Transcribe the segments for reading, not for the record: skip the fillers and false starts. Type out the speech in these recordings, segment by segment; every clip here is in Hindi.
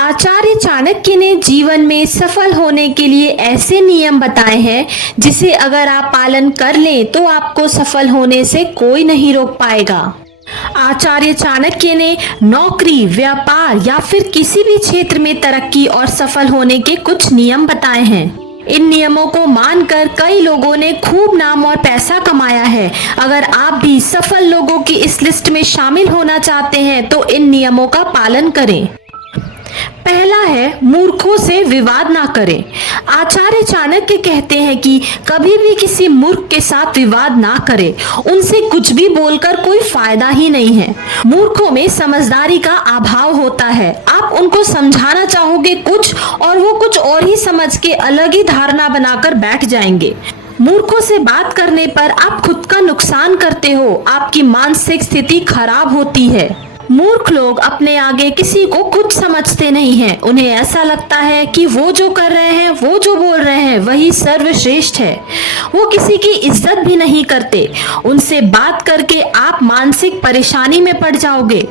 आचार्य चाणक्य ने जीवन में सफल होने के लिए ऐसे नियम बताए हैं जिसे अगर आप पालन कर लें तो आपको सफल होने से कोई नहीं रोक पाएगा। आचार्य चाणक्य ने नौकरी, व्यापार या फिर किसी भी क्षेत्र में तरक्की और सफल होने के कुछ नियम बताए हैं। इन नियमों को मानकर कई लोगों ने खूब नाम और पैसा कमाया है। अगर आप भी सफल लोगों की इस लिस्ट में शामिल होना चाहते हैं तो इन नियमों का पालन करें। पहला है, मूर्खों से विवाद ना करें। आचार्य चाणक्य कहते हैं कि कभी भी किसी मूर्ख के साथ विवाद ना करें। उनसे कुछ भी बोलकर कोई फायदा ही नहीं है। मूर्खों में समझदारी का अभाव होता है। आप उनको समझाना चाहोगे कुछ और वो कुछ और ही समझ के अलग ही धारणा बनाकर बैठ जाएंगे। मूर्खों से बात करने पर आप खुद का नुकसान करते हो, आपकी मानसिक स्थिति खराब होती है। मूर्ख लोग अपने आगे किसी को कुछ समझते नहीं हैं। उन्हें ऐसा लगता है कि वो जो कर रहे हैं, वो जो बोल रहे हैं वही सर्वश्रेष्ठ है। वो किसी की इज्जत भी नहीं करते। उनसे बात करके आप मानसिक परेशानी में पड़ जाओगे।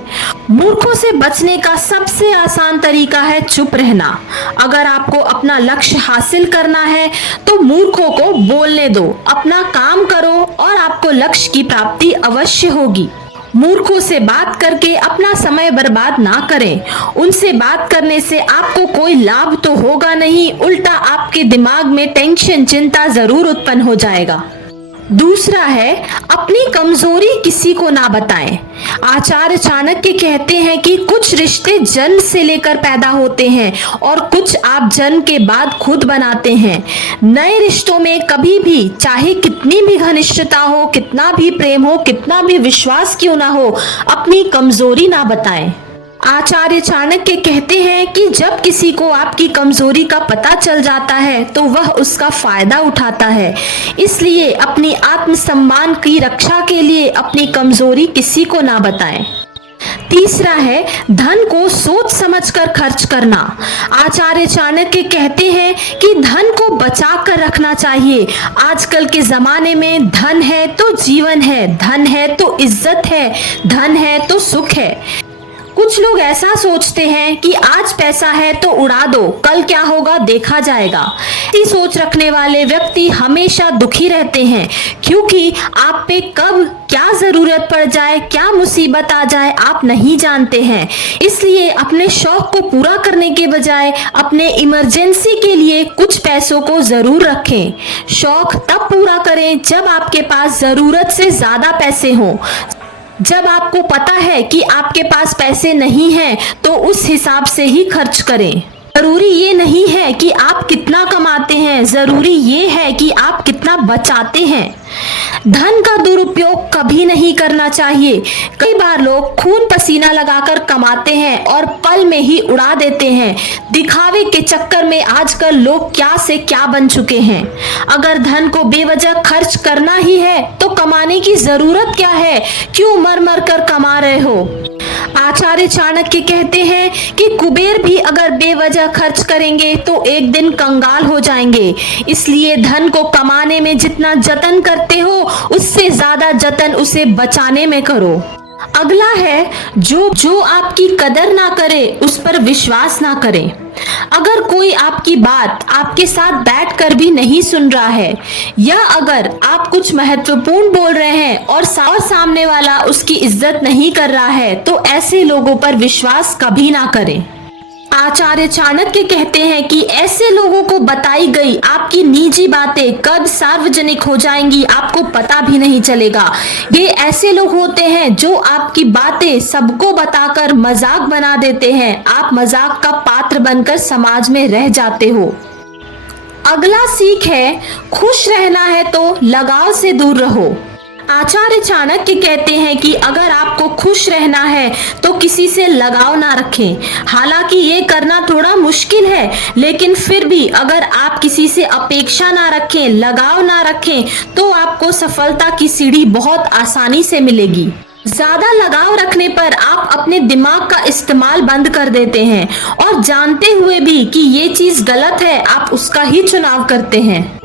मूर्खों से बचने का सबसे आसान तरीका है चुप रहना। अगर आपको अपना लक्ष्य हासिल करना है तो मूर्खों को बोलने दो, अपना काम करो और आपको लक्ष्य की प्राप्ति अवश्य होगी। मूर्खों से बात करके अपना समय बर्बाद ना करें। उनसे बात करने से आपको कोई लाभ तो होगा नहीं, उल्टा आपके दिमाग में टेंशन, चिंता जरूर उत्पन्न हो जाएगा। दूसरा है, अपनी कमजोरी किसी को ना बताएं। आचार्य चाणक्य कहते हैं कि कुछ रिश्ते जन्म से लेकर पैदा होते हैं और कुछ आप जन्म के बाद खुद बनाते हैं। नए रिश्तों में कभी भी, चाहे कितनी भी घनिष्ठता हो, कितना भी प्रेम हो, कितना भी विश्वास क्यों ना हो, अपनी कमजोरी ना बताएं। आचार्य चाणक्य कहते हैं कि जब किसी को आपकी कमजोरी का पता चल जाता है तो वह उसका फायदा उठाता है। इसलिए अपनी आत्मसम्मान की रक्षा के लिए अपनी कमजोरी किसी को ना बताएं। तीसरा है, धन को सोच समझकर खर्च करना। आचार्य चाणक्य कहते हैं कि धन को बचा कर रखना चाहिए। आजकल के जमाने में धन है तो जीवन है, धन है तो इज्जत है, धन है तो सुख है। कुछ लोग ऐसा सोचते हैं कि आज पैसा है तो उड़ा दो, कल क्या होगा देखा जाएगा। ऐसी सोच रखने वाले व्यक्ति हमेशा दुखी रहते हैं, क्योंकि आप पे कब क्या जरूरत पड़ जाए, क्या मुसीबत आ जाए आप नहीं जानते हैं। इसलिए अपने शौक को पूरा करने के बजाय अपने इमरजेंसी के लिए कुछ पैसों को जरूर रखें। शौक तब पूरा करें जब आपके पास जरूरत से ज्यादा पैसे हों। जब आपको पता है कि आपके पास पैसे नहीं हैं तो उस हिसाब से ही खर्च करें। जरूरी ये नहीं है कि आप कितना कमाते हैं, जरूरी ये है कि आप कितना बचाते हैं। धन का दुरुपयोग कभी नहीं करना चाहिए। कई बार लोग खून पसीना लगाकर कमाते हैं और पल में ही उड़ा देते हैं। दिखावे के चक्कर में आजकल लोग क्या से क्या बन चुके हैं। अगर धन को बेवजह खर्च करना ही है तो कमाने की जरूरत क्या है, क्यों मर मर कर कमा रहे हो। आचार्य चाणक्य कहते हैं कि कुबेर भी अगर बेवजह खर्च करेंगे तो एक दिन कंगाल हो जाएंगे। इसलिए धन को कमाने में जितना जतन करते हो उससे ज्यादा जतन उसे बचाने में करो। अगला है, जो आपकी कदर ना करे उस पर विश्वास ना करें। अगर कोई आपकी बात आपके साथ बैठकर भी नहीं सुन रहा है या अगर आप कुछ महत्वपूर्ण बोल रहे हैं और सामने वाला उसकी इज्जत नहीं कर रहा है तो ऐसे लोगों पर विश्वास कभी ना करें। आचार्य चाणक्य कहते हैं कि ऐसे लोगों को बताई गई आपकी निजी बातें कब सार्वजनिक हो जाएंगी आपको पता भी नहीं चलेगा। ये ऐसे लोग होते हैं जो आपकी बातें सबको बताकर मजाक बना देते हैं। आप मजाक का पात्र बनकर समाज में रह जाते हो। अगला सीख है, खुश रहना है तो लगाव से दूर रहो। आचार्य चाणक्य कहते हैं कि अगर आपको खुश रहना है तो किसी से लगाव ना रखें। हालांकि ये करना थोड़ा मुश्किल है, लेकिन फिर भी अगर आप किसी से अपेक्षा ना रखें, लगाव ना रखें तो आपको सफलता की सीढ़ी बहुत आसानी से मिलेगी। ज्यादा लगाव रखने पर आप अपने दिमाग का इस्तेमाल बंद कर देते हैं और जानते हुए भी कि ये चीज गलत है आप उसका ही चुनाव करते हैं।